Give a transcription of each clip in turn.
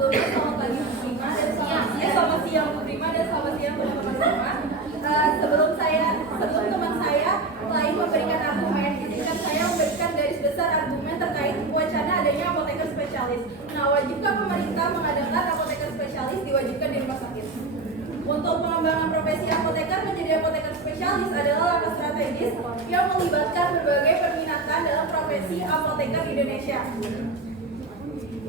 Sebelumnya selamat pagi Bu Prima dan selamat siang Bu Prima dan selamat siang teman-teman semua. Sebelum teman saya mulai memberikan argumen, izinkan saya memberikan garis besar argumen terkait wacana adanya apoteker spesialis. Nah, wajibkah pemerintah mengadakan apoteker spesialis diwajibkan di rumah sakit? Untuk pengembangan profesi apoteker menjadi apoteker spesialis adalah langkah strategis yang melibatkan berbagai peminatan dalam profesi apoteker di Indonesia.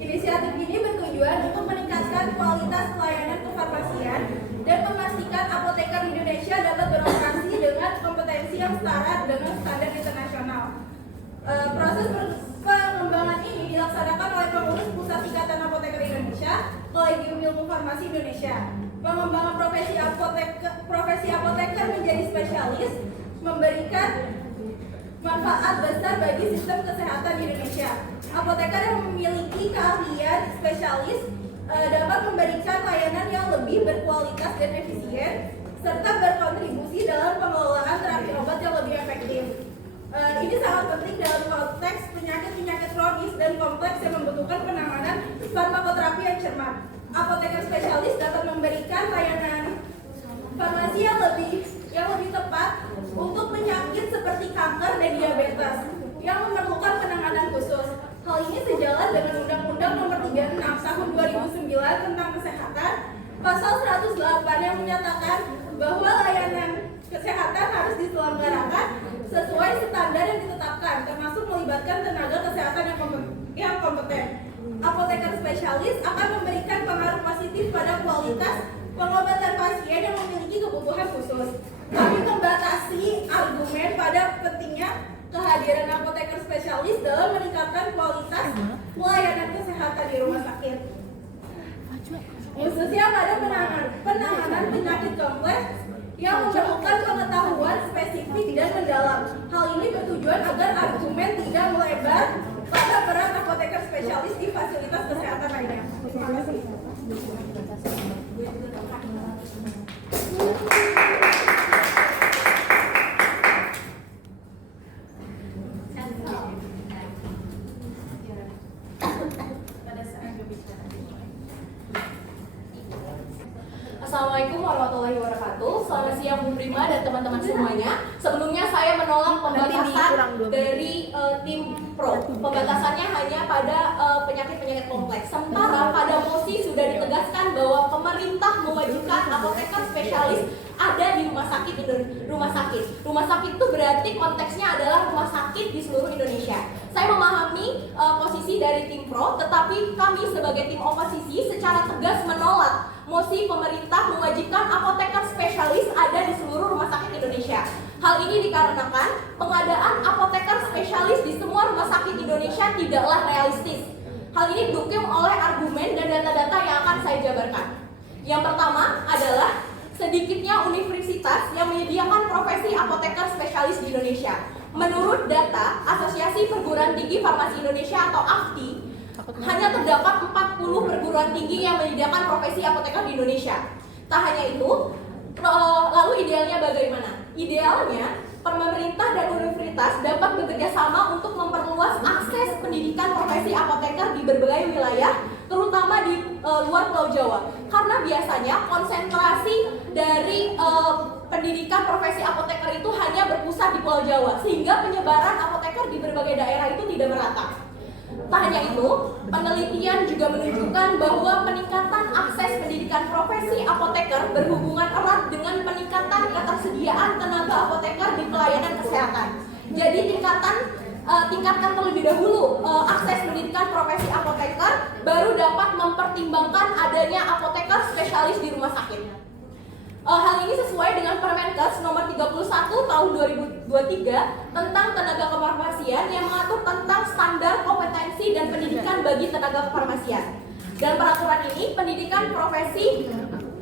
Inisiatif ini bertujuan untuk meningkatkan kualitas pelayanan kefarmasian dan memastikan apoteker Indonesia dapat beroperasi dengan kompetensi yang setara dengan standar internasional. Proses pengembangan ini dilaksanakan oleh pengurus Pusat Ikatan Apoteker Indonesia, Kolegium Ilmu Farmasi Indonesia. Pengembangan profesi apoteker menjadi spesialis memberikan manfaat besar bagi sistem kesehatan di Indonesia. Apoteker yang memiliki keahlian spesialis dapat memberikan layanan yang lebih berkualitas dan efisien, serta berkontribusi dalam pengelolaan terapi obat yang lebih efektif. Ini sangat penting dalam konteks penyakit-penyakit kronis dan kompleks yang membutuhkan penanganan farmakoterapi yang cermat. Apoteker spesialis dapat memberikan layanan farmasi yang lebih tepat untuk penyakit seperti kanker dan diabetes yang memerlukan penanganan khusus. Hal ini sejalan dengan Undang-Undang Nomor 36 Tahun 2009 tentang Kesehatan, Pasal 108 yang menyatakan bahwa layanan kesehatan harus diselenggarakan sesuai standar yang ditetapkan, termasuk melibatkan tenaga kesehatan yang kompeten. Apoteker spesialis akan memberikan pengaruh positif pada kualitas pengobatan pasien yang memiliki kebutuhan khusus. Kami membatasi argumen pada pentingnya kehadiran apoteker spesialis dalam meningkatkan kualitas pelayanan kesehatan di rumah sakit, khususnya pada penanganan penyakit kompleks yang memerlukan pengetahuan spesifik dan mendalam. Hal ini bertujuan agar argumen tidak melebar pada peran apoteker spesialis di fasilitas kesehatan lainnya. Terima kasih. Assalamualaikum warahmatullahi wabarakatuh. Selamat siang Bu Prima dan teman-teman semuanya. Sebelumnya saya menolak pembatasan dari tim pro. Pembatasannya hanya pada penyakit-penyakit kompleks. Sementara pada mosi sudah ditegaskan bahwa pemerintah mewajibkan apoteker spesialis ada di rumah sakit. Rumah sakit itu berarti konteksnya adalah rumah sakit di seluruh Indonesia. Saya memahami posisi dari tim pro, tetapi kami sebagai tim oposisi secara tegas menolak mosi pemerintah mewajibkan apoteker spesialis ada di seluruh rumah sakit Indonesia. Hal ini dikarenakan pengadaan apoteker spesialis di semua rumah sakit Indonesia tidaklah realistis. Hal ini didukung oleh argumen dan data-data yang akan saya jabarkan. Yang pertama adalah sedikitnya universitas yang menyediakan profesi apoteker spesialis di Indonesia. Menurut data Asosiasi Perguruan Tinggi Farmasi Indonesia atau AFTI, hanya terdapat 40 perguruan tinggi yang menyediakan profesi apoteker di Indonesia. Tak hanya itu, lalu idealnya bagaimana? Idealnya, pemerintah dan universitas dapat bekerja sama untuk memperluas akses pendidikan profesi apoteker di berbagai wilayah, terutama di luar Pulau Jawa. Karena biasanya konsentrasi dari pendidikan profesi apoteker itu hanya berpusat di Pulau Jawa, sehingga penyebaran apoteker di berbagai daerah itu tidak merata. Tak hanya itu, penelitian juga menunjukkan bahwa peningkatan akses pendidikan profesi apoteker berhubungan erat dengan peningkatan ketersediaan tenaga apoteker di pelayanan kesehatan. Jadi tingkatkan terlebih dahulu akses pendidikan profesi apoteker, baru dapat mempertimbangkan adanya apoteker spesialis di rumah sakit. Hal ini sesuai dengan Permenkes nomor 31 tahun 2023 tentang tenaga kefarmasian yang mengatur tentang standar kompetensi dan pendidikan bagi tenaga kefarmasian. Dan peraturan ini pendidikan profesi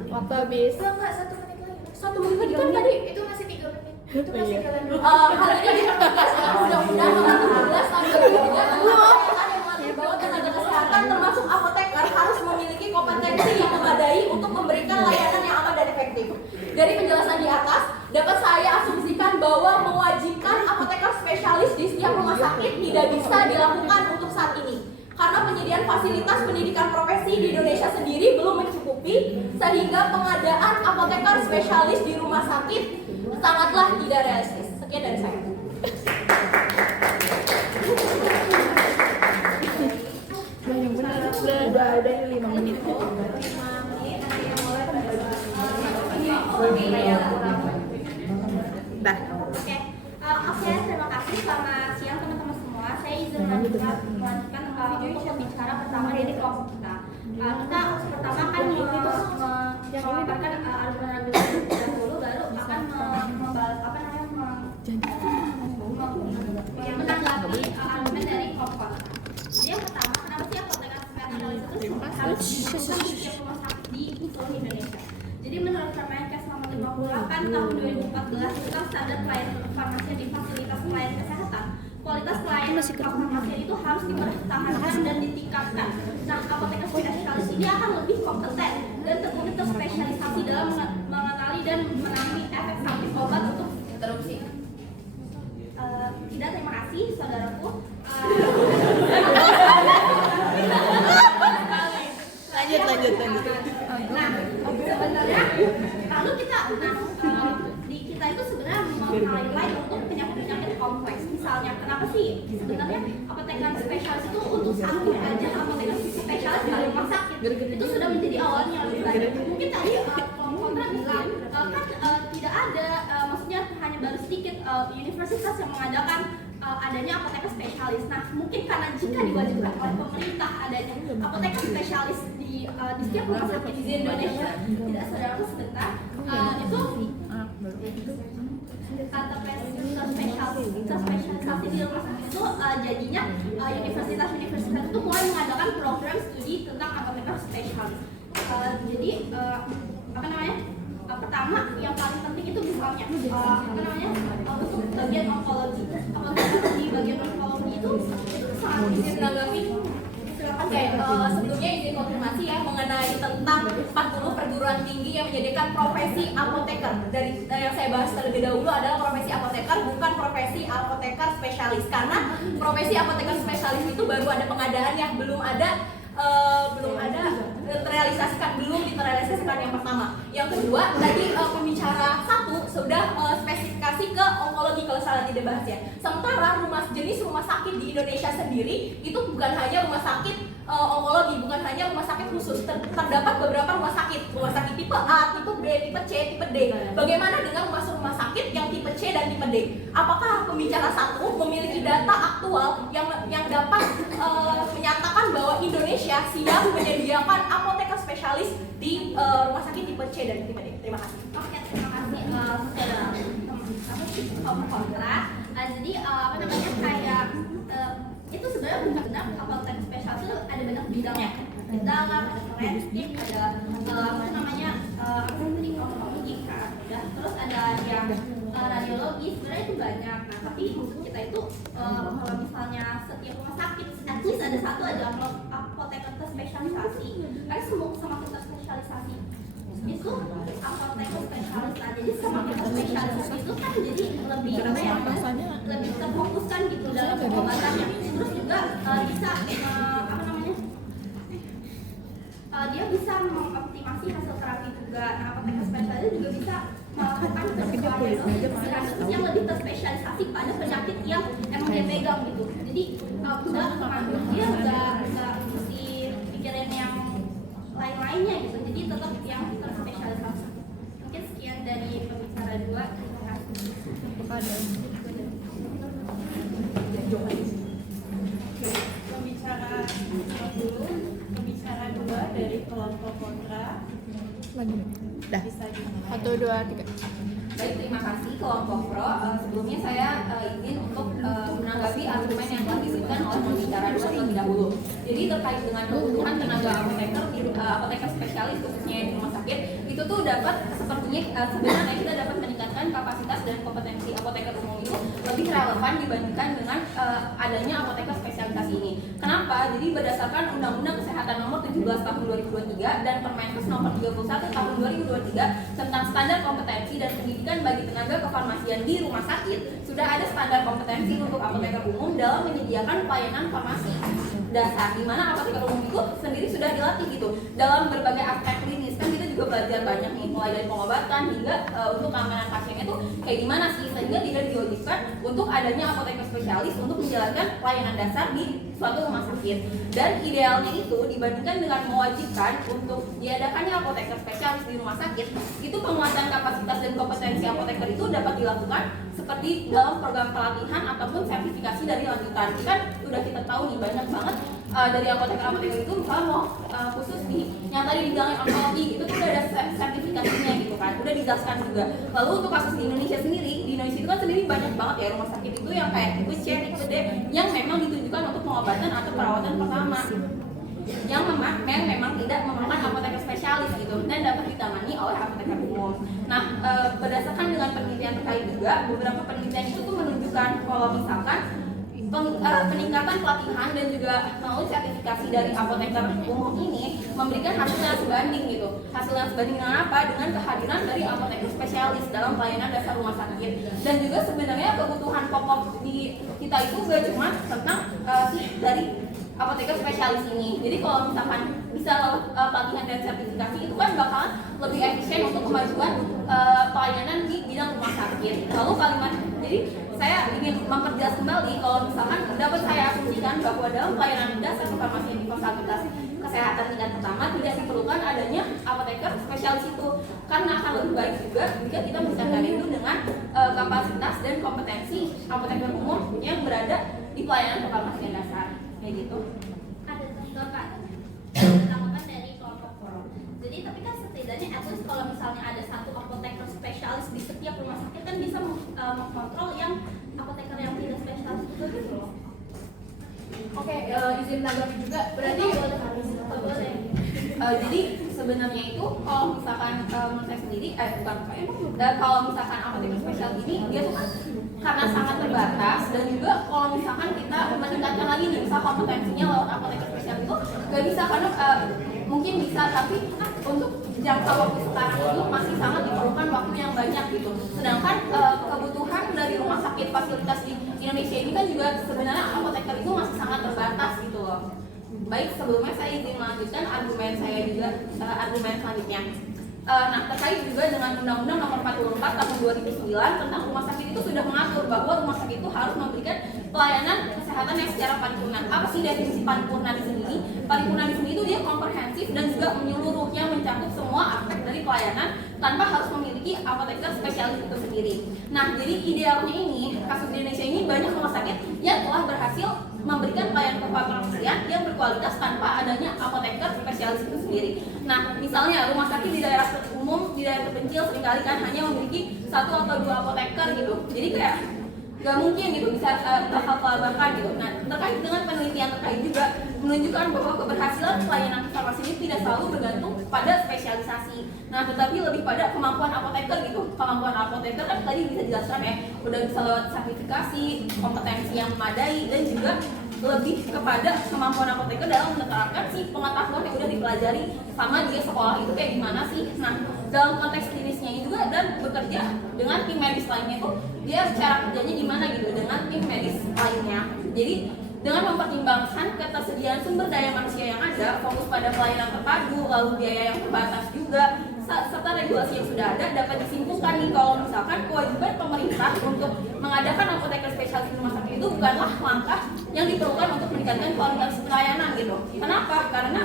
waktu habis. Enggak, 1 menit lagi. 1 menit lagi kan tadi? Itu masih 3 menit. Itu masih kalian dulu. Hal ini dipertegas dengan Undang-Undang Nomor 17 tahun 2003 bahwa tenaga kesehatan termasuk apoteker harus memiliki kompetensi yang memadai untuk memberikan layanan yang aman dan efektif. Dari penjelasan di atas, dapat saya asumsikan bahwa mewajibkan apoteker spesialis di setiap rumah sakit tidak bisa dilakukan untuk saat ini, karena penyediaan dan fasilitas pendidikan profesi di Indonesia sendiri belum mencukupi, sehingga pengadaan apoteker spesialis di rumah sakit sangatlah tidak realistis. Sekian dari saya. Udah ada 5 menit. Dah. Oke, terima kasih. Selamat siang teman-teman semua. Saya izin melanjutkan untuk pembicara pertama dari kelompok kita. Kita pertama kan memaparkan argumen-argumen dahulu, baru akan menanggapi argumen dari kelompok. Jadi yang pertama, kenapa sih apoteker spesialis itu harus dibutuhkan di setiap rumah sakit di seluruh Indonesia? Jadi menurut Permenkes nomor 58 tahun 2014 tentang standar pelayanan kefarmasian di fasilitas pelayanan kesehatan, kualitas pelayanan kefarmasian itu harus dipertahankan dan ditingkatkan. Nah, apoteker spesialis ini akan lebih kompeten dan terspesialisasi dalam mengenali dan menangani efek samping obat untuk interupsi. Tidak, terima kasih saudaraku. Lanjut. Nah, sebenarnya lalu kita itu sebenarnya meng-highlight untuk penyakit-penyakit kompleks. Misalnya, kenapa sih sebenarnya apoteker spesialis itu untuk satu aja apoteker spesialis di rumah sakit itu sudah menjadi awalnya yang lebih baik. Mungkin tadi kontra bilang kan tidak ada, maksudnya hanya baru sedikit universitas yang mengadakan adanya apoteker spesialis. Nah, mungkin karena jika diwajibkan oleh pemerintah adanya apoteker spesialis di setiap rumah sakit di Indonesia, tidak, saudaraku, sebentar, itu terspesialisasi di rumah sakit itu jadinya universitas-universitas itu mulai mengadakan program studi tentang apoteker spesialis. Jadi pertama yang paling penting itu misalnya untuk bagian onkologi. Apoteker di bagian onkologi itu sangat Izin menanggapi. Oke, sebelumnya izin konfirmasi ya mengenai tentang 40 perguruan tinggi yang menyediakan profesi apoteker. Dari yang saya bahas terlebih dahulu adalah profesi apoteker, bukan profesi apoteker spesialis. Karena profesi apoteker spesialis itu baru ada pengadaan yang belum diterrealisasikan yang pertama. Yang kedua, tadi pembicara satu sudah spesifikasi ke onkologi kalau salah tidak bahas ya. Sementara jenis rumah sakit di Indonesia sendiri itu bukan hanya rumah sakit onkologi, bukan hanya rumah sakit khusus. Terdapat beberapa rumah sakit tipe A, tipe B, tipe C, tipe D. Bagaimana dengan rumah sakit yang tipe C dan tipe D? Apakah pembicara satu memiliki data aktual yang dapat menyatakan bahwa Indonesia siap menyediakan apoteker spesialis di rumah sakit tipe C dan tipe D? Terima kasih. Oke, terima kasih kontra. Jadi kayak itu sebenarnya benar-benar apoteker spesialis itu ada banyak bidangnya. Ada dalam, ada forensik, ada onkologi kan. Terus ada yang radiologi, sebenarnya itu banyak. Nah, tapi untuk kita itu kalau misalnya setiap rumah sakit at least ada satu aja apoteker terspesialisasi. Karena semakin terspesialisasi itu apoteker spesialis. Nah, jadi semakin terspesialisasi itu kan jadi lebih lebih terfokuskan gitu dalam pengobatannya. Terus juga bisa dia bisa mengoptimasi hasil terapi juga. Nah, apoteker spesialis juga bisa melakukan diagnosis yang lebih terspesialisasi pada penyakit yang emang dia pegang gitu. Jadi dia nggak mesti pikirin yang lain-lainnya gitu. Jadi tetap yang terspesialisasi. Mungkin sekian dari pembicara 2. Terima kasih. Pembicara 2 dari kelompok kontra. Dah. 1, 2, 3. Baik, terima kasih kelompok pro. Sebelumnya saya ingin untuk menanggapi argumen yang telah disebutkan oleh pembicara 2 terlebih dahulu. Jadi terkait dengan kebutuhan tenaga apoteker spesialis khususnya di rumah sakit, itu tuh dapat sepertinya sebenarnya kita dapat meningkatkan kapasitas dan kompetensi apoteker umum itu lebih relevan dibandingkan dengan adanya apoteker spesialisasi ini. Kenapa? Jadi berdasarkan Undang-Undang Kesehatan Nomor 17 Tahun 2023 dan Permenkes Nomor 31 Tahun 2023 tentang standar kompetensi dan pendidikan bagi tenaga kefarmasian di rumah sakit, sudah ada standar kompetensi untuk apoteker umum dalam menyediakan pelayanan farmasi. dasar, di mana apoteker umum itu sendiri sudah dilatih gitu dalam berbagai aspek klinis. Kan kita juga belajar banyak nih, mulai dari pengobatan hingga untuk keamanan pasiennya tuh kayak gimana sih, sehingga tidak diwajibkan untuk adanya apoteker spesialis untuk menjalankan pelayanan dasar di suatu rumah sakit. Dan idealnya itu dibandingkan dengan mewajibkan untuk diadakannya apoteker spesialis di rumah sakit, itu penguatan kapasitas dan kompetensi apoteker itu dapat dilakukan seperti dalam program pelatihan ataupun sertifikasi dari lanjutan. Kan udah kita tahu nih banyak banget dari apoteker-apoteker itu misalnya mau khusus di yang tadi dibilangin onkologi itu tuh udah ada sertifikasinya gitu kan, udah dijelaskan juga. Lalu untuk kasus di Indonesia sendiri, di Indonesia itu kan sendiri banyak banget ya rumah sakit itu yang kayak tipe C, tipe D yang memang ditujukan untuk pengobatan atau perawatan pertama yang memang tidak memerlukan apoteker spesialis gitu dan dapat ditangani oleh apoteker umum. Nah, berdasarkan dengan penelitian terkait juga, beberapa penelitian itu tuh menunjukkan kalau misalkan peningkatan pelatihan dan juga melalui sertifikasi dari apoteker umum ini memberikan hasil yang sebanding gitu. Hasil yang sebanding dengan apa? Dengan kehadiran dari apoteker spesialis dalam pelayanan dasar rumah sakit. Dan juga sebenarnya kebutuhan pokok di kita itu gak cuma tentang dari apoteker spesialis ini. Jadi kalau misalkan bisa pelatihan dan sertifikasi itu kan bakalan lebih efisien untuk kemajuan pelayanan di bidang rumah sakit. Lalu jadi saya ingin memperjelas kembali kalau misalkan dapat saya asumsikan bahwa dalam pelayanan dasar farmasi di fasilitas kesehatan tingkat pertama tidak diperlukan adanya apoteker spesialis itu, karena akan lebih baik juga jika kita mencatatkan itu dengan kapasitas dan kompetensi apoteker umum yang berada di pelayanan kefarmasian dasar kayak gitu. Ada contoh Kak, tanggapan dari kelompok pro. Jadi tapi kan setidaknya at least kalau misalnya ada satu apoteker spesialis di setiap rumah sakit kan bisa mengkontrol yang apoteker yang tidak spesialis itu gitu loh. Oke, izin tanggapi juga. Berarti boleh. Jadi sebenarnya itu kalau misalkan menurut saya sendiri, kalau misalkan apoteker spesial ini dia tuh kan karena sangat terbatas, dan juga kalau misalkan kita meningkatkan lagi nih misal kompetensinya lewat apoteker spesial itu nggak bisa, karena mungkin bisa tapi untuk jangka waktu sekarang itu masih sangat diperlukan waktu yang banyak gitu. Sedangkan kebutuhan dari rumah sakit fasilitas di Indonesia ini kan juga sebenarnya apoteker itu masih sangat terbatas gitu loh. Baik, sebelumnya saya izin melanjutkan argumen saya juga, argumen selanjutnya. Nah, terkait juga dengan Undang-Undang Nomor 44 Tahun 2009 tentang rumah sakit itu sudah mengatur bahwa rumah sakit itu harus memberikan pelayanan kesehatan yang secara paripurna. Apa sih definisi paripurna di sini? Paripurna di sini itu dia komprehensif dan juga menyeluruh, yang mencakup semua aspek dari pelayanan tanpa harus memiliki apoteker spesialis itu sendiri. Nah, jadi idealnya ini kasus di Indonesia ini banyak rumah sakit yang telah berhasil memberikan pelayanan kefarmasian yang berkualitas tanpa adanya apoteker spesialis itu sendiri. Nah, misalnya rumah sakit di daerah umum, di daerah terpencil seringkali kan hanya memiliki 1 atau 2 apoteker gitu. Jadi kayak gak mungkin gitu bisa terhafalkan gitu. Nah, terkait dengan penelitian terkait juga menunjukkan bahwa keberhasilan pelayanan farmasi ini tidak selalu bergantung pada spesialisasi. Nah, tetapi lebih pada kemampuan apoteker gitu. Kemampuan apoteker kan tadi bisa dijelaskan ya, udah bisa lewat sertifikasi, kompetensi yang memadai, dan juga lebih kepada kemampuan apoteker dalam menerapkan si pengetahuan yang udah dipelajari sama dia sekolah itu kayak gimana sih. Nah, dalam konteks klinisnya juga dan bekerja dengan tim medis lainnya itu dia cara kerjanya gimana gitu dengan tim medis lainnya. Jadi dengan mempertimbangkan ketersediaan sumber daya manusia yang ada, fokus pada pelayanan terpadu, lalu biaya yang terbatas juga, serta regulasi yang sudah ada, dapat disimpulkan nih kalau misalkan kewajiban pemerintah untuk mengadakan apoteker spesialis di rumah sakit itu bukanlah langkah yang diperlukan untuk meningkatkan kualitas pelayanan gitu. Kenapa? Karena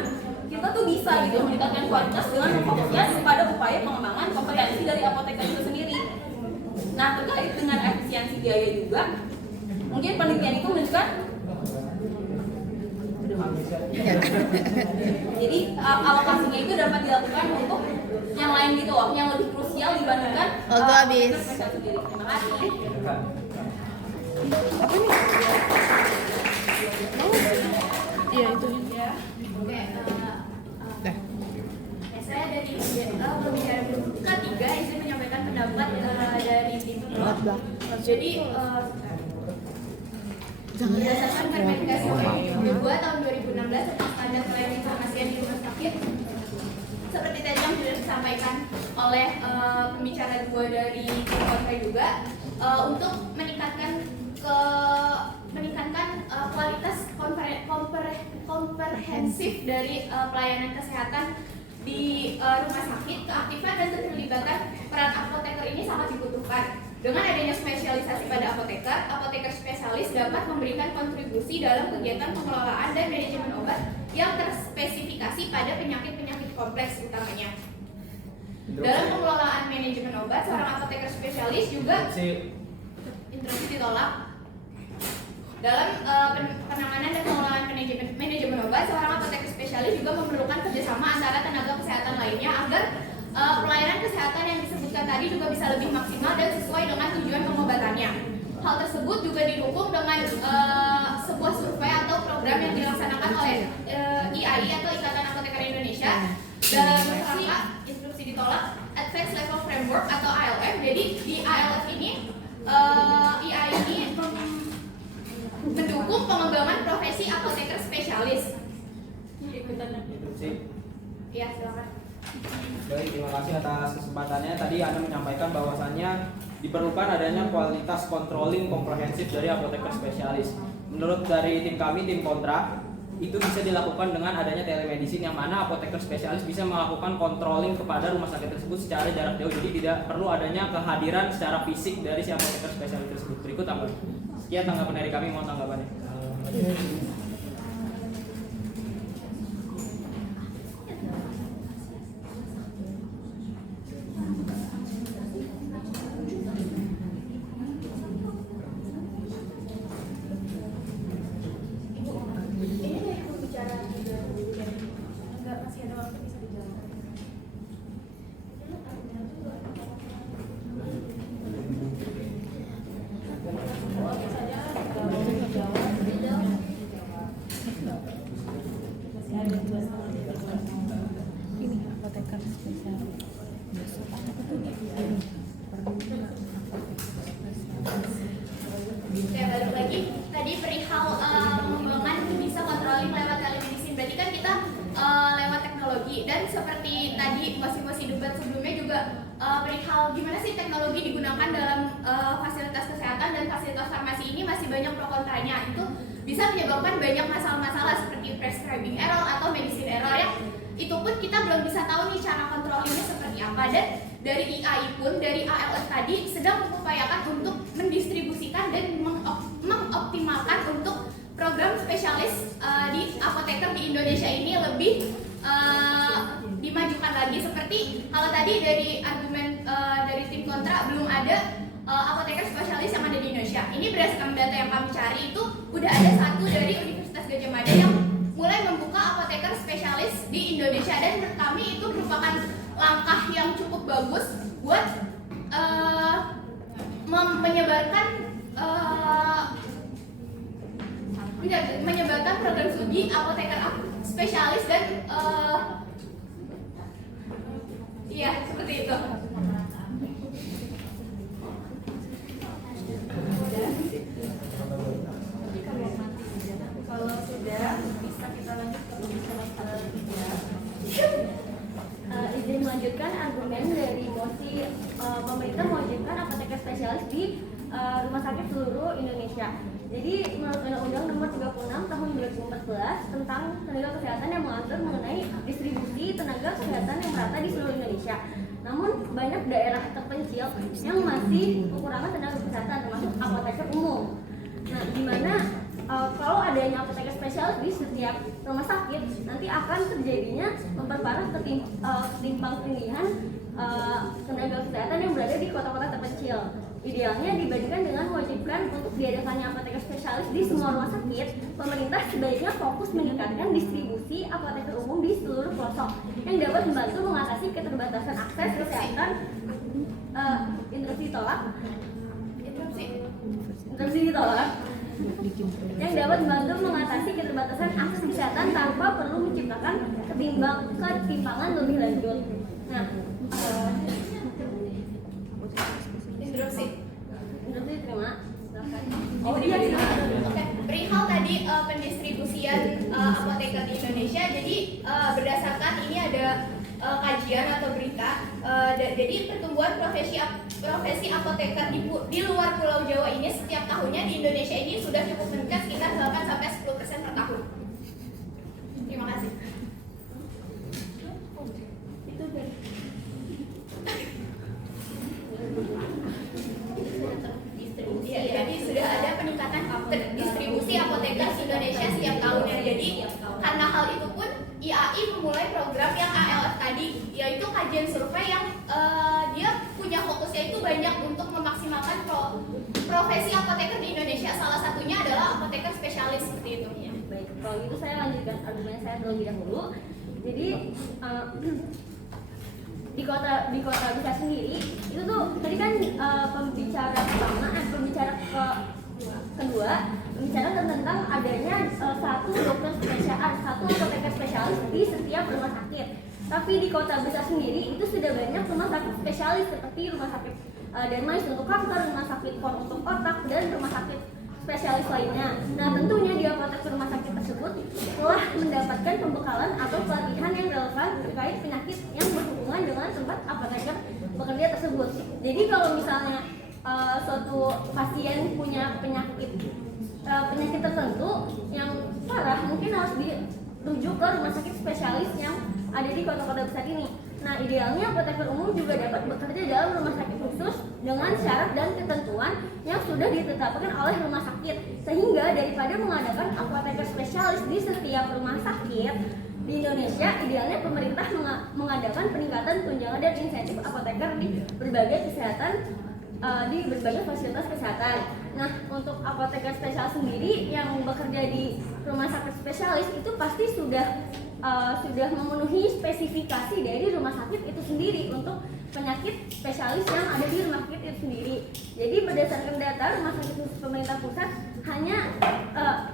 kita tuh bisa gitu meningkatkan kualitas dengan memfokuskan pada upaya pengembangan kompetensi dari apoteker itu sendiri. Nah, terkait dengan efisiensi biaya juga, mungkin penelitian itu menunjukkan jadi alokasinya itu dapat dilakukan untuk yang lain gitu loh, yang lebih krusial dibandingkan habis. sendiri. Terima kasih. Apa nih? Iya itu. Oke, Dah. saya dari pembicara ketiga izin menyampaikan pendapat dari tim pro. Jadi berdasarkan Permenkes 2 tahun 2016 tentang standar pelayanan kefarmasian di rumah sakit, seperti tadi yang sudah disampaikan oleh pembicara 2 dari tim kontra juga, untuk meningkatkan meningkatkan kualitas komprehensif dari pelayanan kesehatan di rumah sakit. Keaktifan dan keterlibatan peran apoteker ini sangat dibutuhkan. Dengan adanya spesialisasi pada apoteker spesialis dapat memberikan kontribusi dalam kegiatan pengelolaan dan manajemen obat yang terspesifikasi pada penyakit-penyakit kompleks utamanya. Dalam pengelolaan manajemen obat, seorang apoteker spesialis juga interupsi ditolak. Dalam penanganan dan pengelolaan manajemen obat, seorang apoteker spesialis juga memerlukan kerjasama antara tenaga kesehatan lainnya agar pelayanan kesehatan yang disebutkan tadi juga bisa lebih maksimal dan sesuai dengan tujuan pengobatannya. Hal tersebut juga didukung dengan sebuah survei atau program yang dilaksanakan oleh IAI atau Ikatan Apoteker Indonesia dalam kerangka instruksi ditolak Advanced Level Framework atau ALF. Jadi di ALF ini IAI ini mendukung pengembangan profesi apoteker spesialis. Iya, silakan. Baik, terima kasih atas kesempatannya. Tadi Anda menyampaikan bahwasannya diperlukan adanya kualitas controlling komprehensif dari apoteker spesialis. Menurut dari tim kami, tim kontra, itu bisa dilakukan dengan adanya telemedicine yang mana apoteker spesialis bisa melakukan controlling kepada rumah sakit tersebut secara jarak jauh. Jadi tidak perlu adanya kehadiran secara fisik dari si apoteker spesialis tersebut. Berikut tanggapan. Sekian tanggapan dari kami, mohon tanggapannya. Oke, balik lagi. Tadi perihal pengembangan bisa controlling lewat telemedicine. Berarti kan kita lewat teknologi. Dan seperti tadi masing-masing debat sebelumnya juga perihal gimana sih teknologi digunakan dalam fasilitas kesehatan dan fasilitas farmasi ini masih banyak pro kontranya. Itu bisa menyebabkan banyak masalah-masalah seperti prescribing error atau medicine error ya. Itu pun kita belum bisa tahu nih cara kontrolnya seperti apa. Dan dari IAI pun, dari ALF tadi sedang mengupayakan untuk mendistribusikan dan mengoptimalkan untuk program spesialis di apoteker di Indonesia ini lebih dimajukan lagi. Seperti kalau tadi dari argumen dari tim kontra belum ada apoteker spesialis yang ada di Indonesia. Ini berdasarkan data yang kami cari itu udah ada satu dari Universitas Gadjah Mada yang mulai membuka apoteker spesialis di Indonesia, dan menurut kami itu merupakan langkah yang cukup bagus buat menyebarkan program studi apoteker spesialis dan iya seperti itu. Kalau sudah bisa kita lanjut ke pembicaraan selanjutnya. Izin melanjutkan argumen dari mosi pemerintah mewajibkan apoteker spesialis di rumah sakit seluruh Indonesia. Jadi menurut Undang-Undang Nomor 36 Tahun 2014 tentang tenaga kesehatan yang mengatur mengenai distribusi tenaga kesehatan yang merata di seluruh Indonesia. Namun banyak daerah terpencil yang masih kekurangan tenaga kesehatan termasuk apoteker umum. Nah, di mana kalau adanya apoteker spesialis di setiap rumah sakit nanti akan terjadinya memperparah ketimpang tindih tenaga kesehatan yang berada di kota-kota terpencil. Idealnya dibandingkan dengan mewajibkan untuk diadakannya apoteker spesialis di semua rumah sakit, pemerintah sebaiknya fokus meningkatkan distribusi apoteker umum di seluruh pelosok yang dapat membantu mengatasi keterbatasan akses kesehatan. Interupsi ditolak. Yang dapat membantu mengatasi keterbatasan akses kesehatan tanpa perlu menciptakan ketimpangan lebih lanjut. Nah, Interupsi terima. Oh iya, oke. Perihal tadi pendistribusian apoteker di Indonesia, jadi berdasarkan ini ada kajian atau berita. Jadi pertumbuhan profesi apoteker di luar Pulau Jawa ini setiap tahunnya di Indonesia ini sudah cukup meningkat sekitar 8-10% per tahun. Terima kasih. Itu dari distribusi. Ya, jadi sudah ada peningkatan distribusi apoteker di Indonesia setiap tahunnya. Jadi karena hal itu pun IAI memulai program yang ALF tadi, yaitu kajian survei yang dia punya fokusnya itu banyak untuk memaksimalkan profesi apoteker di Indonesia. Salah satunya adalah apoteker spesialis seperti itu. Ya, baik. Kalau gitu saya lanjutkan argumen saya terlebih dahulu. Jadi di kota besar sendiri itu tuh tadi kan pembicara kedua bicara tentang adanya satu apoteker spesialis di setiap rumah sakit. Tapi di kota besar sendiri itu sudah banyak rumah sakit spesialis seperti rumah sakit Darmais untuk kanker, rumah sakit Pon untuk otak, dan rumah sakit spesialis lainnya. Nah, tentunya di apoteker rumah sakit tersebut telah mendapatkan pembekalan atau pelatihan yang relevan terkait penyakit yang berhubungan dengan tempat apoteker bekerja tersebut. Jadi kalau misalnya suatu pasien punya penyakit tertentu yang parah, mungkin harus dirujuk ke rumah sakit spesialis yang ada di kota-kota besar ini. Nah, idealnya apoteker umum juga dapat bekerja dalam rumah sakit khusus dengan syarat dan ketentuan yang sudah ditetapkan oleh rumah sakit, sehingga daripada mengadakan apoteker spesialis di setiap rumah sakit di Indonesia, idealnya pemerintah mengadakan peningkatan tunjangan dan insentif apoteker di berbagai fasilitas kesehatan. Nah, untuk apoteker spesialis sendiri yang bekerja di rumah sakit spesialis itu pasti sudah memenuhi spesifikasi dari rumah sakit itu sendiri untuk penyakit spesialis yang ada di rumah sakit itu sendiri. Jadi berdasarkan data rumah sakit khusus pemerintah pusat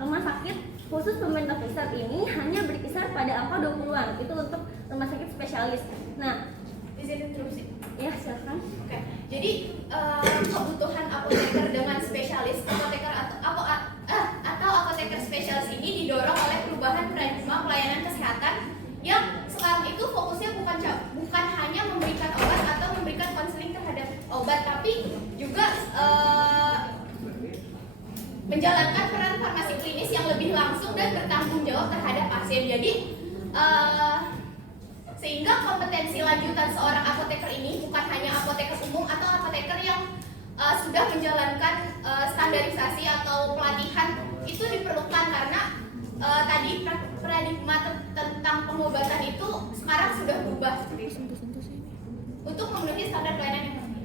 rumah sakit khusus pemerintah pusat ini hanya berkisar pada angka 20-an itu untuk rumah sakit spesialis. Nah, izin interupsi. Ya, silakan. Oke. Jadi kebutuhan apoteker dengan spesialis atau apoteker spesialis ini didorong oleh perubahan paradigma pelayanan kesehatan yang sekarang itu fokusnya bukan hanya memberikan obat atau memberikan konseling terhadap obat, tapi juga menjalankan peran farmasi klinis yang lebih langsung dan bertanggung jawab terhadap pasien. Jadi sehingga kompetensi lanjutan seorang apoteker ini bukan hanya apoteker umum atau apoteker yang sudah menjalankan standarisasi atau pelatihan itu diperlukan karena tadi paradigma tentang pengobatan itu sekarang sudah berubah seperti itu untuk memenuhi standar pelayanan yang penting.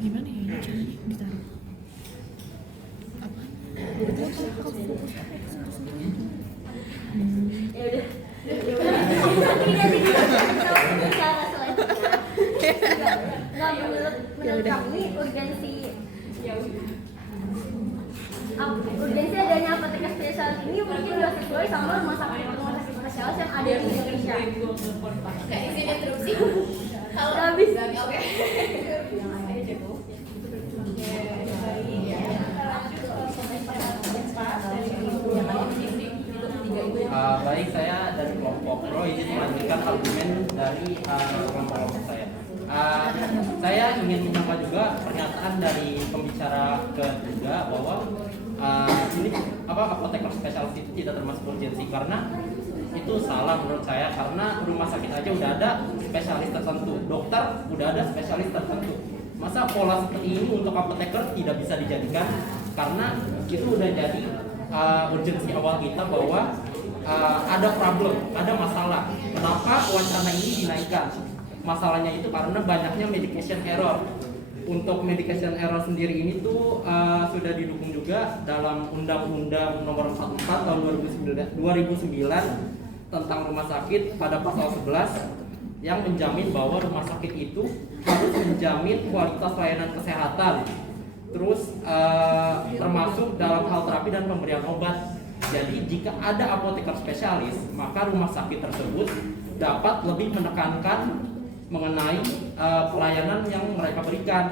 Gimana ya caranya ditaruh? Apa? Ya udah. Nanti kita bicara selanjutnya. Menurut kami urgensi adanya apoteker spesialis ini mungkin sudah sesuai sama rumah sakit spesialis yang ada di Indonesia. Oke, izin interupsi. Kalau Habis. oke. Baik, saya dari kelompok Pro izin melanjutkan argumen dari kelompok saya. Saya ingin menyampaikan juga pernyataan dari pembicara ketiga bahwa ini apoteker spesialis itu tidak termasuk urgensi, karena itu salah menurut saya, karena rumah sakit aja udah ada spesialis tertentu, dokter udah ada spesialis tertentu. Masa pola seperti ini untuk apoteker tidak bisa dijadikan, karena itu udah jadi urgensi awal kita bahwa ada problem, ada masalah. Kenapa wacana ini dinaikkan? Masalahnya itu karena banyaknya medication error. Untuk medication error sendiri ini tuh sudah didukung juga dalam Undang-Undang Nomor 44 Tahun 2009 tentang rumah sakit pada pasal 11 yang menjamin bahwa rumah sakit itu harus menjamin kualitas layanan kesehatan. Terus termasuk dalam hal terapi dan pemberian obat. Jadi jika ada apoteker spesialis, maka rumah sakit tersebut dapat lebih menekankan mengenai pelayanan yang mereka berikan.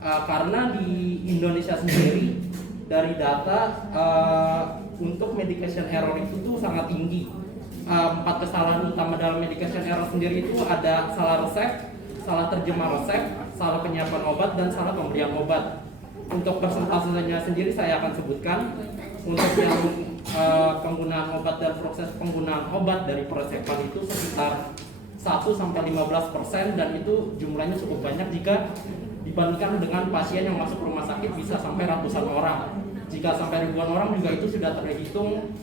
Karena di Indonesia sendiri dari data untuk medication error itu tuh sangat tinggi. 4 kesalahan utama dalam medication error sendiri itu ada salah resep, salah terjemah resep, salah penyiapan obat, dan salah pemberian obat. Untuk persentasenya sendiri saya akan sebutkan. Untuk yang penggunaan obat dan proses penggunaan obat dari peresepan itu sekitar 1-15%, dan itu jumlahnya cukup banyak jika dibandingkan dengan pasien yang masuk rumah sakit bisa sampai ratusan orang. Jika sampai ribuan orang juga itu sudah terhitung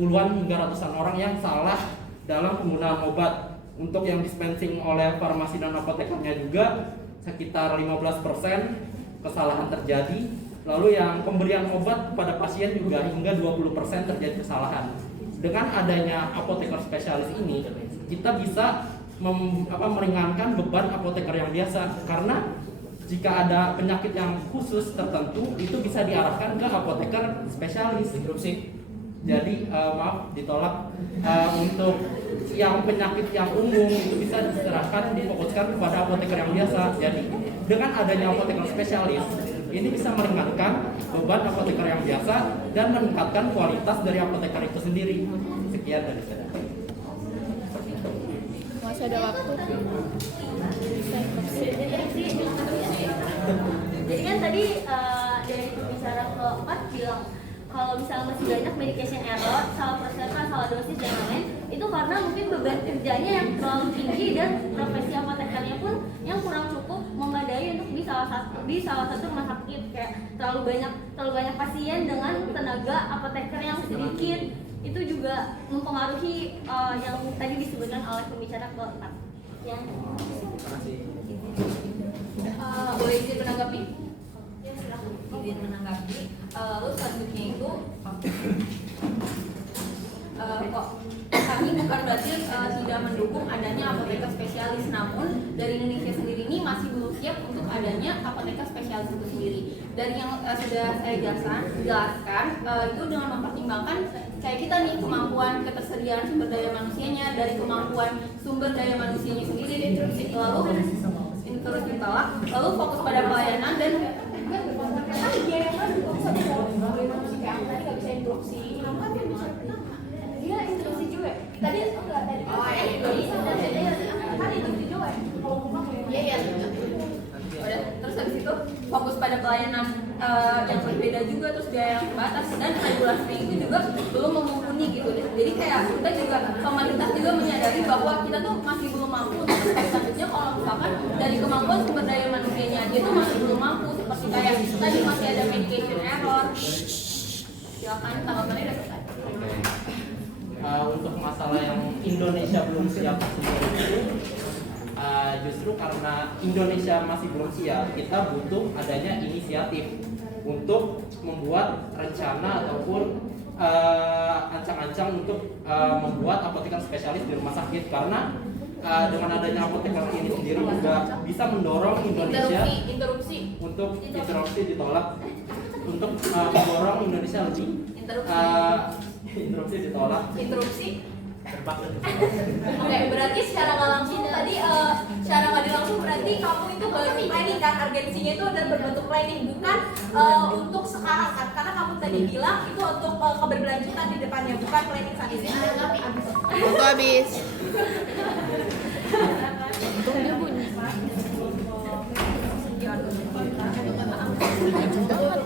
puluhan hingga ratusan orang yang salah dalam penggunaan obat. Untuk yang dispensing oleh farmasi dan apotekernya juga sekitar 15% kesalahan terjadi. Lalu yang pemberian obat kepada pasien juga hingga 20% terjadi kesalahan. Dengan adanya apoteker spesialis ini, kita bisa meringankan beban apoteker yang biasa, karena jika ada penyakit yang khusus tertentu itu bisa diarahkan ke apoteker spesialis. Jadi maaf ditolak. Untuk yang penyakit yang umum itu bisa diserahkan, difokuskan kepada apoteker yang biasa. Jadi dengan adanya apoteker spesialis ini bisa meringankan beban apoteker yang biasa dan meningkatkan kualitas dari apoteker itu sendiri. Sekian dari saya. Masih ada waktu. Jadi kan tadi dari pembicara keempat bilang kalau misalnya masih banyak medication error, salah persetan, salah dosis dan lain-lain, itu karena mungkin beban kerjanya yang terlalu tinggi dan profesi apotekernya pun yang kurang cukup memadai untuk di salah satu rumah sakit. Kayak terlalu banyak pasien dengan tenaga apoteker yang sedikit. Itu juga mempengaruhi yang tadi disebutkan oleh pembicara keempat. Ya. Boleh izin menanggapi? Ya, silakan. Izin menanggapi. Lalu selanjutnya itu kok kami bukan berarti tidak mendukung adanya apoteker spesialis, namun dari Indonesia sendiri ini masih belum siap untuk adanya apoteker spesialis itu sendiri. Dari yang sudah saya jelaskan itu dengan mempertimbangkan kayak kita nih kemampuan ketersediaan sumber daya manusianya, dari kemampuan sumber daya manusianya sendiri, lalu ini terus ditolak, lalu fokus pada pelayanan dan Dia instruksi juga. Tadi enggak tadi. Tadi instruksi juga. Iya. Udah, terus habis itu fokus pada pelayanan yang berbeda juga, terus biaya yang terbatas dan regulasi itu juga belum memumpuni gitu deh. Jadi kayak kita juga pemerintah juga menyadari bahwa kita tuh masih belum mampu untuk step selanjutnya kalau misalkan dari kemampuan sumber daya manusianya aja tuh masih belum mampu, seperti kayak tadi masih ada medication error. Silakan tanggapannya udah selesai. Untuk masalah yang Indonesia belum siap itu justru karena Indonesia masih belum siap, kita butuh adanya inisiatif untuk membuat rencana ataupun ancang-ancang untuk membuat apoteker spesialis di rumah sakit, karena dengan adanya apoteker ini sendiri juga bisa mendorong Indonesia untuk interupsi ditolak, untuk mendorong Indonesia lebih interupsi ditolak. Oke, berarti secara nggak langsung tadi secara nggak langsung berarti kamu itu baru planning kan, urgensinya itu dan berbentuk planning, bukan untuk sekarang kan, karena kamu tadi bilang itu untuk keberlanjutan di depannya, bukan planning saat ini. Waktu habis. Untung dia bunyi.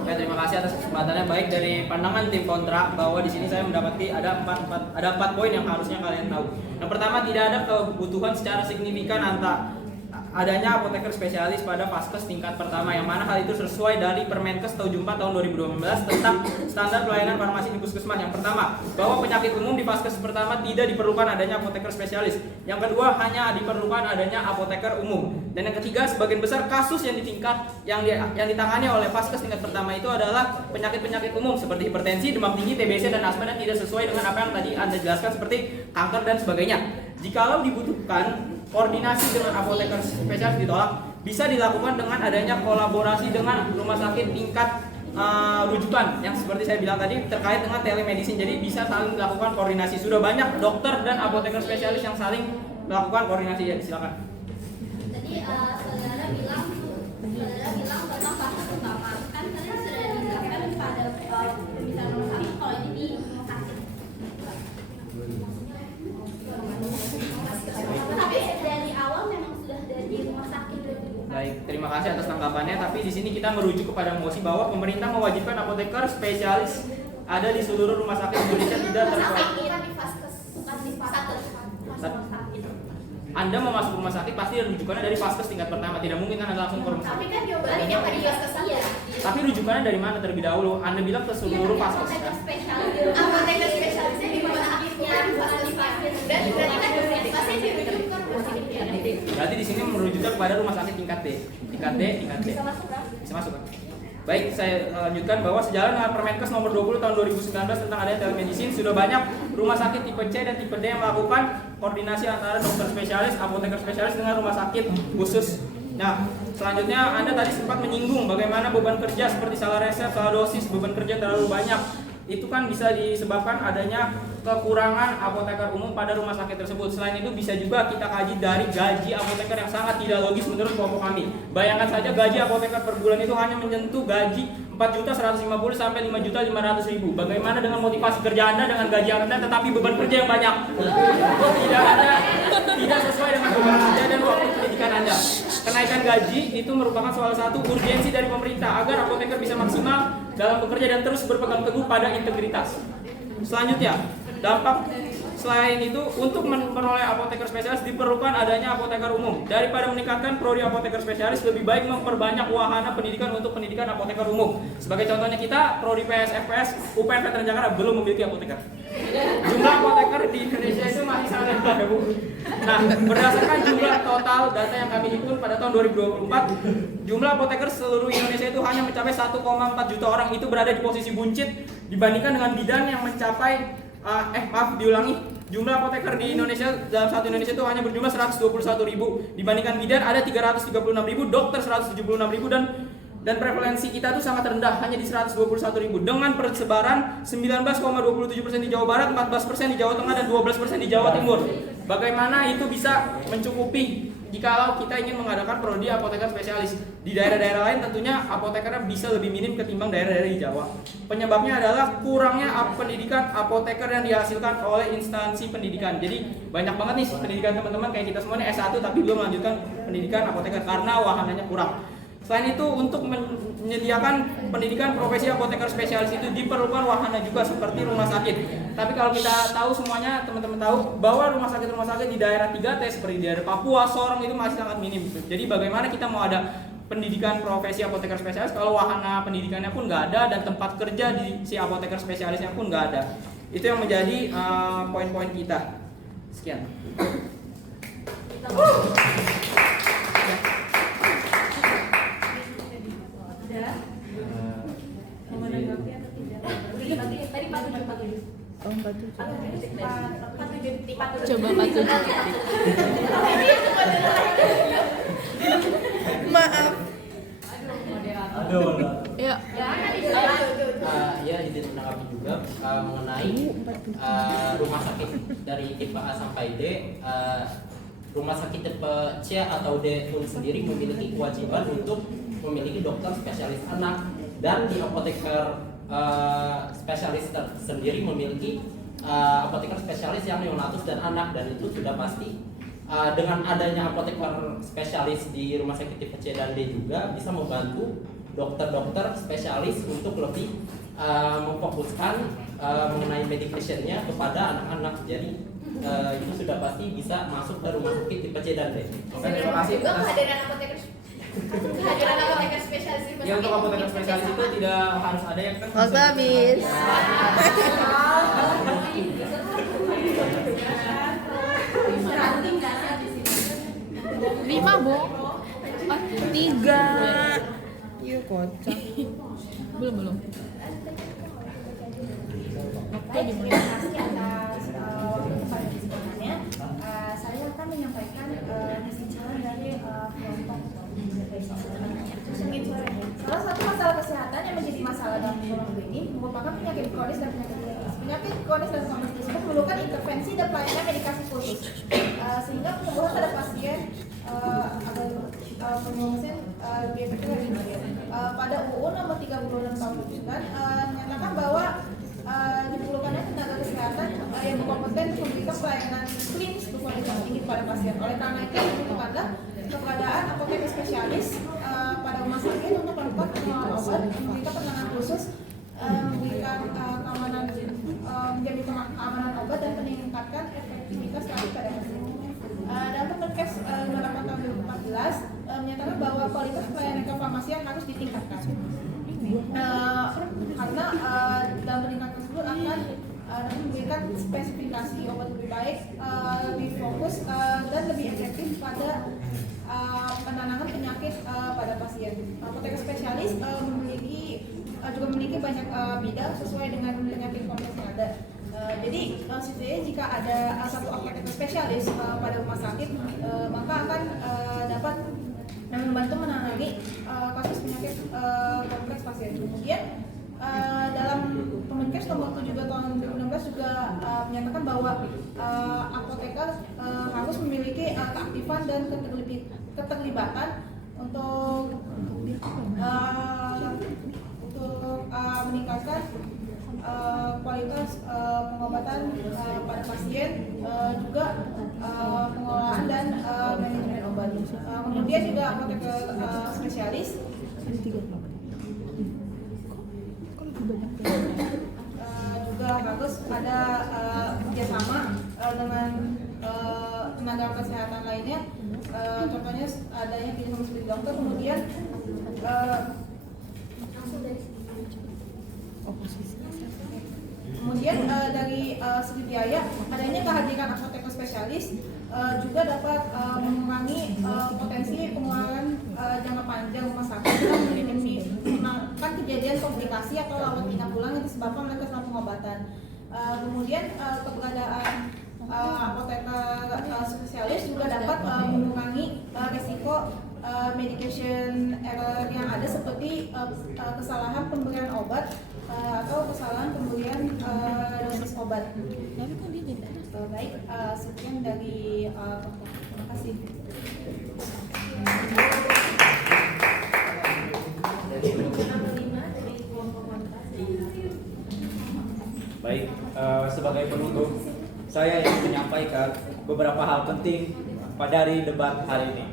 Oke, terima kasih atas kesempatannya. Baik, dari pandangan tim kontra bahwa di sini saya mendapati ada empat poin yang harusnya kalian tahu. Yang pertama, tidak ada kebutuhan secara signifikan adanya apoteker spesialis pada vaskes tingkat pertama, yang mana hal itu sesuai dari Permenkes 74 tahun 2018 tentang standar pelayanan farmasi di puskesmas. Yang pertama, bahwa penyakit umum di vaskes pertama tidak diperlukan adanya apoteker spesialis. Yang kedua, hanya diperlukan adanya apoteker umum. Dan yang ketiga, sebagian besar kasus yang ditangani oleh vaskes tingkat pertama itu adalah penyakit-penyakit umum seperti hipertensi, demam tinggi, TBC dan asma, dan tidak sesuai dengan apa yang tadi Anda jelaskan seperti kanker dan sebagainya. Jikalau dibutuhkan koordinasi dengan apoteker spesialis ditolak, bisa dilakukan dengan adanya kolaborasi dengan rumah sakit tingkat rujukan yang seperti saya bilang tadi terkait dengan telemedicine. Jadi bisa saling melakukan koordinasi. Sudah banyak dokter dan apoteker spesialis yang saling melakukan koordinasi. Ya, silakan. Tadi saudara bilang tentang faktor utama, kan tadi sudah dijelaskan pada kasih atas tanggapannya. Tapi di sini kita merujuk kepada mosi bahwa pemerintah mewajibkan apoteker spesialis ada di seluruh rumah sakit Indonesia tidak terkecuali. Anda mau masuk rumah sakit pasti rujukannya dari vaskes tingkat pertama. Tidak mungkin kan Anda langsung ke rumah sakit. Tapi kan jawabannya yang tadi vaskes iya. Tapi rujukannya dari mana terlebih dahulu? Anda bilang ke seluruh vaskes. Apoteker spesialisnya di rumah sakitnya vaskes. Dan berarti kan pasien dirujuk ke rumah sakit. Berarti di sini merujukan kepada rumah sakit tingkat D. Tingkat D. Bisa masuk kan? Bisa masuk kan? Baik, saya lanjutkan bahwa sejalan dengan Permenkes nomor 20 tahun 2019 tentang adanya telemedicine, sudah banyak rumah sakit tipe C dan tipe D yang melakukan koordinasi antara dokter spesialis, apoteker spesialis dengan rumah sakit khusus. Nah, selanjutnya Anda tadi sempat menyinggung bagaimana beban kerja seperti salah resep, salah dosis, beban kerja terlalu banyak. Itu kan bisa disebabkan adanya kekurangan apoteker umum pada rumah sakit tersebut. Selain itu bisa juga kita kaji dari gaji apoteker yang sangat tidak logis menurut kelompok kami. Bayangkan saja gaji apoteker per bulan itu hanya menyentuh gaji 4.150 sampai 5.500.000. Bagaimana dengan motivasi kerja Anda dengan gaji Anda tetapi beban kerja yang banyak? Tidak sesuai dengan beban kerja dan waktu pendidikan Anda. Kenaikan gaji itu merupakan salah satu urgensi dari pemerintah agar apoteker bisa maksimal dalam bekerja dan terus berpegang teguh pada integritas. Selanjutnya, dampak selain itu untuk memperoleh apoteker spesialis diperlukan adanya apoteker umum. Daripada meningkatkan prodi apoteker spesialis, lebih baik memperbanyak wahana pendidikan untuk pendidikan apoteker umum. Sebagai contohnya kita, prodi PSFPS UPN Veteran Jakarta belum memiliki apoteker. Jumlah apoteker di Indonesia itu masih sangat rendah, Bu. Nah, berdasarkan jumlah total data yang kami himpun pada tahun 2024, jumlah apoteker seluruh Indonesia itu hanya mencapai 1,4 juta orang. Itu berada di posisi buncit dibandingkan dengan bidan yang mencapai jumlah apoteker di Indonesia dalam satu Indonesia itu hanya berjumlah 121.000. Dibandingkan bidan ada 336.000, dokter 176.000 dan prevalensi kita itu sangat rendah hanya di 121.000 dengan persebaran 19,27% di Jawa Barat, 14% di Jawa Tengah dan 12% di Jawa Timur. Bagaimana itu bisa mencukupi jikalau kita ingin mengadakan prodi apoteker spesialis? Di daerah-daerah lain tentunya apotekernya bisa lebih minim ketimbang daerah-daerah di Jawa. Penyebabnya adalah kurangnya pendidikan apoteker yang dihasilkan oleh instansi pendidikan. Jadi banyak banget nih pendidikan teman-teman kayak kita semua nih S1 tapi belum melanjutkan pendidikan apoteker karena wahananya kurang. Selain itu, untuk menyediakan pendidikan profesi apoteker spesialis itu diperlukan wahana juga seperti rumah sakit. Tapi kalau kita tahu semuanya, teman-teman tahu bahwa rumah sakit di daerah 3T seperti di daerah Papua, Sorong itu masih sangat minim. Jadi bagaimana kita mau ada pendidikan profesi apoteker spesialis kalau wahana pendidikannya pun nggak ada dan tempat kerja di si apoteker spesialisnya pun nggak ada. Itu yang menjadi poin-poin kita. Sekian. Tadi 47. Oh, 47. Coba 47. Maaf. Ya. Ya, izin menanggapi juga mengenai rumah sakit dari tipe A sampai D. Rumah sakit tipe C atau D pun sendiri memiliki kewajiban untuk memiliki dokter spesialis anak, dan di apoteker spesialis sendiri memiliki apoteker spesialis yang neonatus dan anak, dan itu sudah pasti dengan adanya apoteker spesialis di rumah sakit tipe C dan D juga bisa membantu dokter-dokter spesialis untuk lebih memfokuskan mengenai medication-nya kepada anak-anak. Jadi itu sudah pasti bisa masuk ke rumah sakit tipe C dan D. Oke, terima kasih. Juga kehadiran apoteker spesialis di Ya, untuk apoteker spesialis itu tidak harus ada yang kan. Waktu habis. Lima, Bu. 3. Iya, kocak. Belum. Baik, terima kasih atas waktu kepada diskusinya. Saya akan menyampaikan misi calon dari kelompok. Salah satu masalah kesehatan yang menjadi masalah dalam kelompok ini merupakan penyakit kronis dan penyakit kronis. Penyakit kronis dan kronis tersebut memerlukan intervensi dan pelayanan medikasi khusus, sehingga penyembuhan pada pasien penyelesaian lebih efektif dan immediat. Pada UU nomor 36 tahun 2009 menyatakan bahwa diperlukannya tenaga kesehatan yang berkompeten untuk memberikan pelayanan klinis berkualitas tinggi kepada pasien. Oleh karena itu dibutuhkanlah keberadaan apoteker spesialis pada rumah sakit untuk melakukan pengelolaan obat, memberikan penanganan khusus, memberikan keamanan, menjamin keamanan obat dan meningkatkan efektivitas terapi pada pasien. Dalam Permenkes 58 tahun 2014 menyatakan bahwa kualitas pelayanan kefarmasian harus ditingkatkan. Karena dalam peningkatan tersebut akan memberikan spesifikasi obat lebih baik, lebih fokus dan lebih efektif pada penanganan penyakit pada pasien. Apoteker spesialis juga memiliki banyak bidang sesuai dengan penyakit kompleks yang ada. Jadi setidaknya jika ada satu apoteker spesialis pada rumah sakit, maka akan dapat membantu menangani kasus penyakit kompleks pasien. Kemudian dalam Permenkes nomor 7 tahun 2016 juga menyatakan bahwa apoteker harus memiliki keaktifan dan keterlibatan untuk meningkatkan kualitas pengobatan pada pasien, juga pengelolaan dan manajemen obat. Kemudian juga apoteker spesialis juga harus ada kerjasama dengan tenaga kesehatan lainnya, contohnya adanya kerjasama seperti dokter. Kemudian dari segi biaya, adanya kehadiran apoteker spesialis juga dapat mengurangi potensi pengeluaran jangka panjang rumah sakit dan meminimalkan kejadian komplikasi atau rawat inap ulang yang disebabkan oleh kesalahan pengobatan. Kemudian keberadaan apoteker spesialis juga dapat mengurangi risiko medication error yang ada seperti kesalahan pemberian obat atau kesalahan pemberian dosis obat. Baik, sekian dari terima kasih. Baik, sebagai penutup, saya ingin menyampaikan beberapa hal penting dari debat hari ini.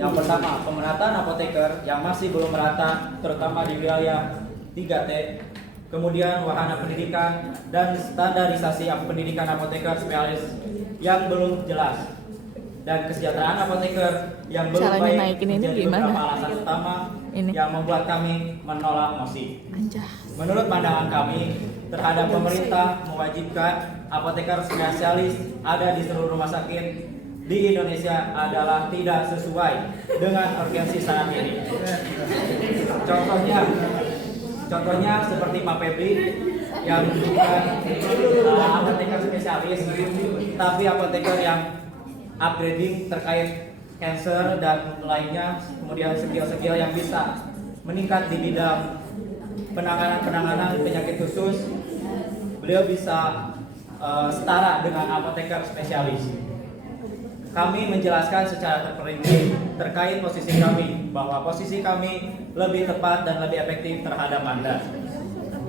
Yang pertama, pemerataan apoteker yang masih belum merata, terutama di wilayah 3T. Kemudian wahana pendidikan dan standarisasi pendidikan apoteker spesialis yang belum jelas. Dan kesejahteraan apoteker yang belum Caranya baik naikin ini menjadi gimana? beberapa alasan utama yang membuat kami menolak mosi. Menurut pandangan kami, terhadap pemerintah mewajibkan apoteker spesialis ada di seluruh rumah sakit di Indonesia adalah tidak sesuai dengan urgensi saat ini. Contohnya seperti Pak Febri yang bukan apoteker spesialis, tapi apoteker yang upgrading terkait cancer dan lainnya, kemudian skill-skill yang bisa meningkat di bidang penanganan penyakit khusus. Beliau bisa setara dengan apoteker spesialis. Kami menjelaskan secara terperinci terkait posisi kami, bahwa posisi kami lebih tepat dan lebih efektif terhadap Anda.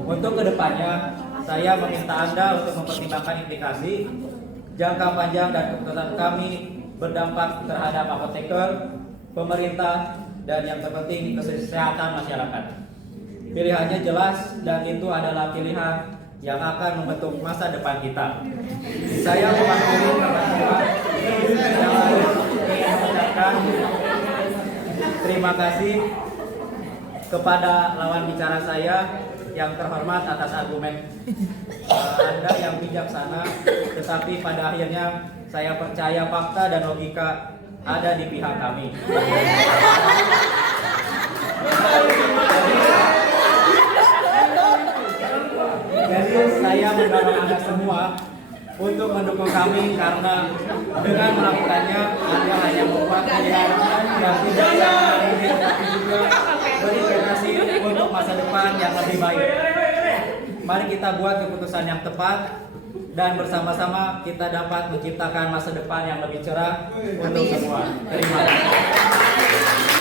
Untuk kedepannya, saya meminta Anda untuk mempertimbangkan implikasi jangka panjang dan keputusan kami berdampak terhadap apoteker, pemerintah, dan yang terpenting kesehatan masyarakat. Pilihannya jelas dan itu adalah pilihan yang akan membentuk masa depan kita. Saya mewakili teman-teman yang harus mengucapkan terima kasih kepada lawan bicara saya yang terhormat atas argumen Anda yang bijaksana, tetapi pada akhirnya saya percaya fakta dan logika ada di pihak kami. Jadi saya mendorong Anda semua untuk mendukung kami, karena dengan melakukannya Anda hanya membuat pilihan yang tidak hari ini, tapi juga berinvestasi untuk masa depan yang lebih baik. Mari kita buat keputusan yang tepat dan bersama-sama kita dapat menciptakan masa depan yang lebih cerah untuk semua. Terima kasih.